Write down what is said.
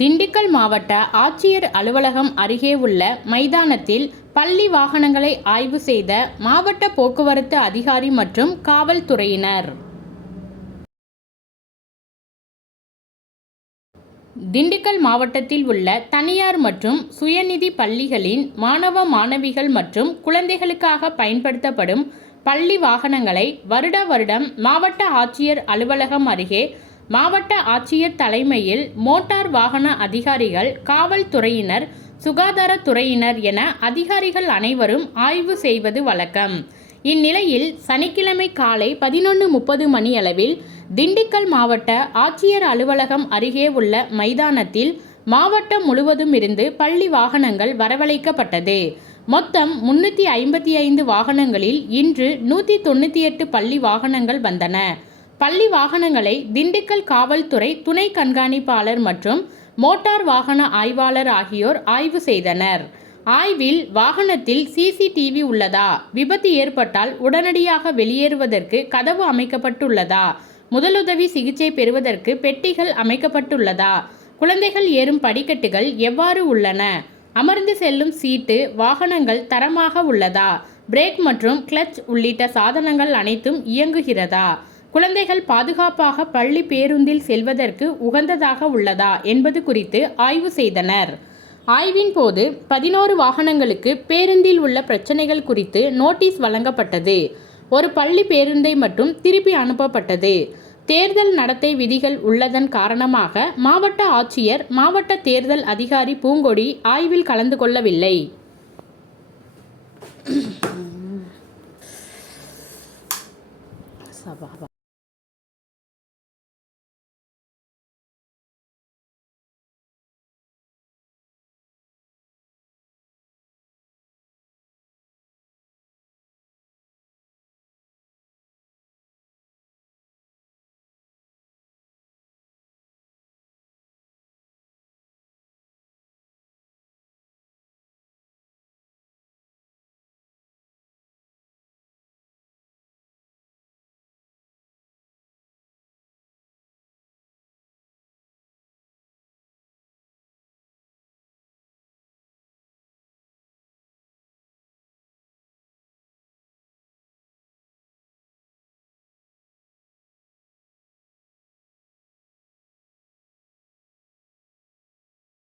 திண்டுக்கல் மாவட்ட ஆட்சியர் அலுவலகம் அருகே உள்ள மைதானத்தில் பள்ளி வாகனங்களை ஆய்வு செய்த மாவட்ட போக்குவரத்து அதிகாரி மற்றும் காவல்துறையினர். திண்டுக்கல் மாவட்டத்தில் உள்ள தனியார் மற்றும் சுயநிதி பள்ளிகளின் மாணவ மாணவிகள் மற்றும் குழந்தைகளுக்காக பயன்படுத்தப்படும் பள்ளி வாகனங்களை வருடம் மாவட்ட ஆட்சியர் அலுவலகம் அருகே மாவட்ட ஆட்சியர் தலைமையில் மோட்டார் வாகன அதிகாரிகள், காவல்துறையினர், சுகாதாரத்துறையினர் என அதிகாரிகள் அனைவரும் ஆய்வு செய்வது வழக்கம். இந்நிலையில் சனிக்கிழமை காலை 11:30 மணியளவில் திண்டுக்கல் மாவட்ட ஆட்சியர் அலுவலகம் அருகே உள்ள மைதானத்தில் மாவட்டம் முழுவதும் இருந்து பள்ளி வாகனங்கள் வரவழைக்கப்பட்டது. மொத்தம் 355 வாகனங்களில் இன்று 198 பள்ளி வாகனங்கள் வந்தன. பள்ளி வாகனங்களை திண்டுக்கல் காவல்துறை துணை கண்காணிப்பாளர் மற்றும் மோட்டார் வாகன ஆய்வாளர் ஆகியோர் ஆய்வு செய்தனர். ஆய்வில் வாகனத்தில் சிசிடிவி உள்ளதா, விபத்து ஏற்பட்டால் உடனடியாக வெளியேறுவதற்கு கதவு அமைக்கப்பட்டுள்ளதா, முதலுதவி சிகிச்சை பெறுவதற்கு பெட்டிகள் அமைக்கப்பட்டுள்ளதா, குழந்தைகள் ஏறும் படிக்கட்டுகள் எவ்வாறு உள்ளன, அமர்ந்து செல்லும் சீட்டு, வாகனங்கள் தரமாக உள்ளதா, பிரேக் மற்றும் கிளட்ச் உள்ளிட்ட சாதனங்கள் அனைத்தும் இயங்குகிறதா, குழந்தைகள் பாதுகாப்பாக பள்ளி பேருந்தில் செல்வதற்கு உகந்ததாக உள்ளதா என்பது குறித்து ஆய்வு செய்தனர். ஆய்வின் போது 11 வாகனங்களுக்கு பேருந்தில் உள்ள பிரச்சனைகள் குறித்து நோட்டீஸ் வழங்கப்பட்டது. ஒரு பள்ளி பேருந்தை மட்டும் திருப்பி அனுப்பப்பட்டது. தேர்தல் நடத்தை விதிகள் உள்ளதன் காரணமாக மாவட்ட ஆட்சியர், மாவட்ட தேர்தல் அதிகாரி பூங்கொடி ஆய்வில் கலந்து கொள்ளவில்லை.